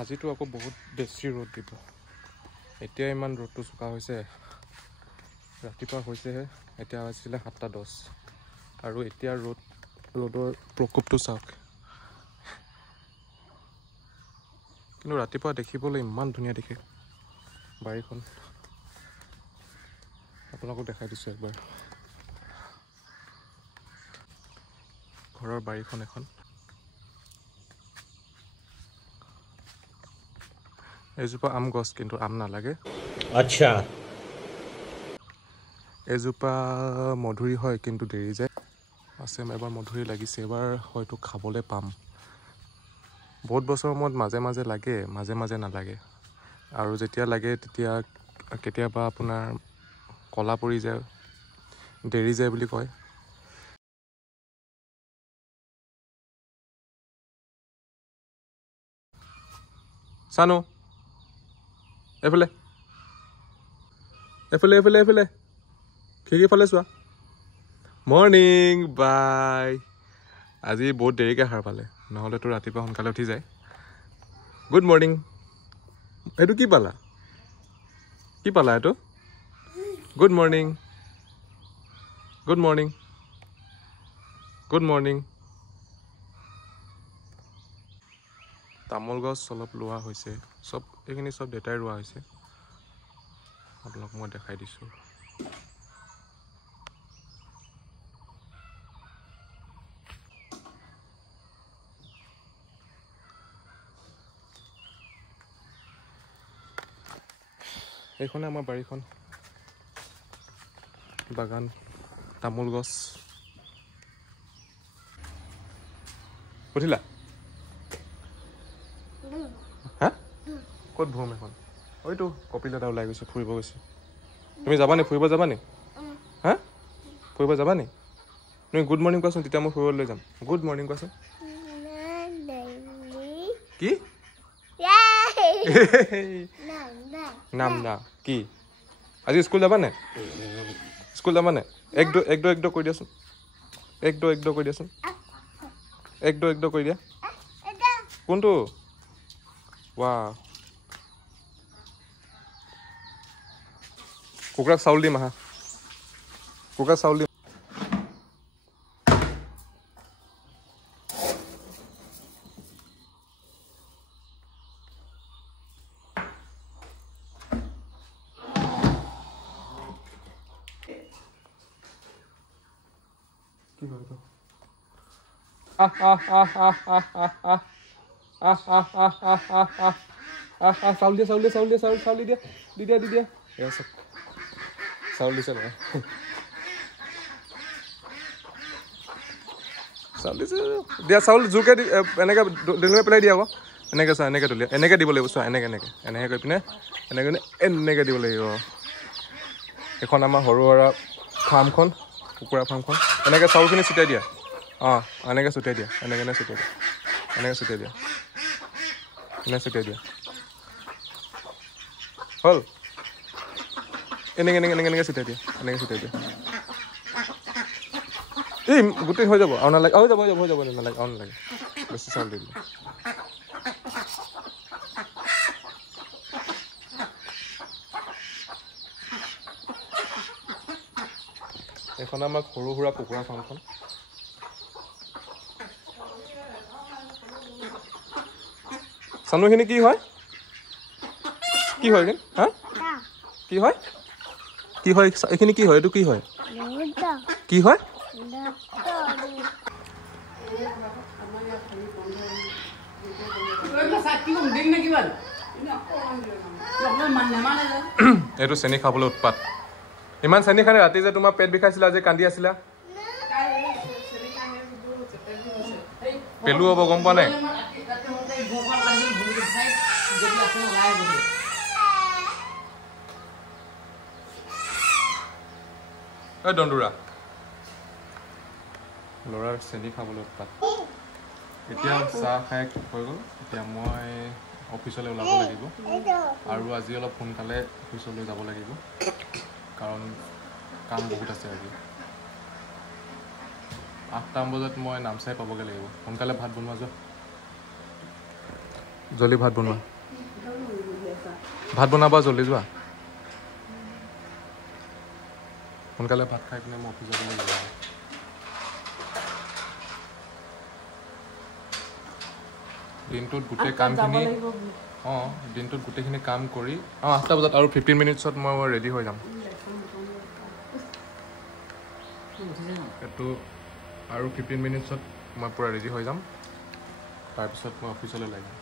আজিতো আকৌ বহুত বেছি ৰ'দ দিব। এতিয়া ইমান ৰ'দটো চোকা হৈছে, ৰাতিপুৱা হৈছেহে, এতিয়া আছিলে 7:10 আৰু এতিয়া ৰ'দৰ প্ৰকোপটো চাওক। কিন্তু ৰাতিপুৱা দেখিবলৈ ইমান ধুনীয়া দেখে বাৰীখন। আপোনালোকক দেখাই দিছোঁ একবাৰ। ঘৰৰ বাৰীখন এখন। এজোপা আম গছ, কিন্তু আম নালাগে। আচ্ছা। এজোপা মধুৰি হয়, কিন্তু দেৰি যায়। আছে এবাৰ মধুৰি লাগিছে, এবাৰ হয়তো খাবলৈ পাম। বহুত বছৰৰ মূৰত মাজে মাজে লাগে, মাজে মাজে নালাগে। আৰু যেতিয়া লাগে তেতিয়া কেতিয়াবা আপোনাৰ কলা পৰি যায়, দেৰি যায় বুলি কয়। চানো এইফালে এইফালে এইফালে এইফালে খিৰিকীৰ ফালে চোৱা। মৰ্ণিং বাই। আজি বহুত দেৰিকৈ সাৰ পালে, নহ'লেতো ৰাতিপুৱা সোনকালে উঠি যায়। Good morning. এইটো কি পালা? কি পালা এইটো? Good morning, good morning, good morning. তামোল গছ অলপ ৰোৱা হৈছে, এইখিনি চব দেউতাই ৰোৱা হৈছে। আপোনালোকক মই দেখাই দিছোঁ। এইখনে আমাৰ বাৰীখন, বাগান, তামোল গছ। উঠিলা? হা? ক'ত ভ্ৰম এখন? হয়তো কপিল দাদা ওলাই গৈছে, ফুৰিব গৈছে। তুমি যাবা নি? ফুৰিব যাবা নি? হা? ফুৰিব যাবা নি? তুমি গুড মৰ্ণিং কোৱাচোন, তেতিয়া মই ফুৰিবলৈ লৈ যাম। গুড মৰ্ণিং কোৱাচোন। কি? নাম না কি? আজি স্কুল যাবা নে? স্কুল যাবা নে? এক দো কৰি দিয়াচোন। এক দো কৰি দিয়াচোন। এক দো কৰি দিয়া। কোনটো? ৱা, কুকুৰাক চাউল দিম আহা। কুকুৰাক চাউল দিম। কি হয় এইটো? চাউল দিয়া, চাউল দিয়া, চাউল দিয়া, চাউল দিয়া, দি দিয়া, দি দিয়া। এয়া চাওক, চাউল দিছে নহয়। চাউল দিছে দিয়া, চাউল জোৰকৈ দি এনেকৈ দলিয়াই পেলাই দিয়া আকৌ। এনেকৈ চোৱা, এনেকৈ দলিয়া, এনেকৈ দিব লাগিব চোৱা, এনেকৈ কৰি পিনে এনেকৈ দিব লাগিব। এইখন আমাৰ সৰু সুৰা ফাৰ্মখন, কুকুৰা ফাৰ্মখন। এনেকৈ চাউলখিনি ছটিয়াই দিয়া। অঁ, এনেকৈ ছটিয়াই দিয়া, এনেকৈ ছটিয়াই দিয়া, এনেকৈ ছটিয়াই দিয়া, এনেকৈ ছটিয়াই দিয়া। হ'ল? এনেকৈ ছটিয়াই দিয়া, এনেকৈ ছটিয়াই দিয়া। এই গোটেই হৈ যাব, আৰু নালাগে, হৈ যাব, নালাগে, আৰু নালাগে, বেছি চাউল দি দিলে। এইখন আমাৰ সৰু সুৰা কুকুৰা ফাৰ্মখন। চানুখিনি কি হয়? কি হয় এইখিনি? হা? কি হয়? কি হয় এইখিনি? কি হয় এইটো? কি হয়? কি হয়? এইটো চেনি খাবলৈ উৎপাত। ইমান চেনি খালে ৰাতি যে তোমাৰ পেট বিষাইছিলা, যে কান্দি আছিলা। পেলু হ'ব, গম পোৱা নাই? এই দন্দুৰা ল'ৰাৰ চেনি খাবলৈ উৎপাত। এতিয়া চাহ খাই হৈ গ'ল। এতিয়া মই অফিচলৈ ওলাব লাগিব, আৰু আজি অলপ সোনকালে অফিচলৈ যাব লাগিব, কাৰণ কাম বহুত আছে আজি। 8টা বজাত মই নামচাই পাবগৈ লাগিব। সোনকালে ভাত বনোৱা যোৱা। জলদি ভাত বনোৱা ভাত বনাবা জলদি যোৱা সোনকালে ভাত খাই পিনে মই অফিচ যাবলৈ লাগিব দিনটোত গোটেই কামখিনি দিনটোত গোটেইখিনি কাম কৰি 8টা বজাত আৰু 15 মিনিটছত মই ৰেডি হৈ যাম এইটো আৰু 15 মিনিটছত মই পুৰা ৰেডি হৈ যাম তাৰপিছত মই অফিচলৈ ওলাই যাম